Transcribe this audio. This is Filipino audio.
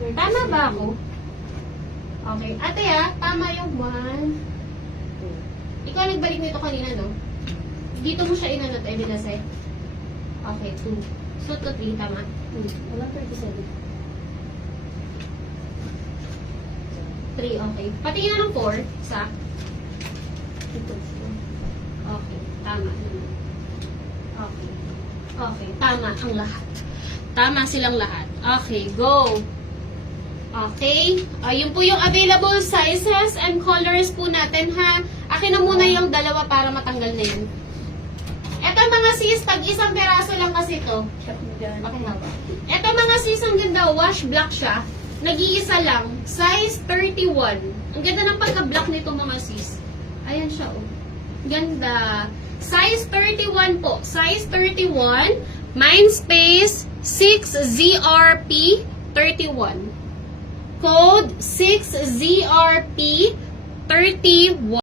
Tama ba ako? Okay. Ate tama yung 1. Ikaw nagbalik nito kanina, no? Dito mo siya inanot, Eminase. Okay, 2. So, to 3, tama. Walang 37. 3, okay. Patingin na ng 4, isa. Ito. Okay, tama. Okay. Okay, tama ang lahat. Tama silang lahat. Okay, go. Okay. Yun po yung available sizes and colors po natin, ha? Akin na muna yung dalawa para matanggal na yun. Ito mga sis, tag isang peraso lang kasi to. Okay, haba. Ito mga sis, ang ganda, wash black siya. Nag-iisa lang. Size 31. Ang ganda ng pagka-black nito mga sis. Ayan siya, oh. Ganda. Size 31 po. Size 31. Mindspace 6ZRP31. Code 6ZRP31.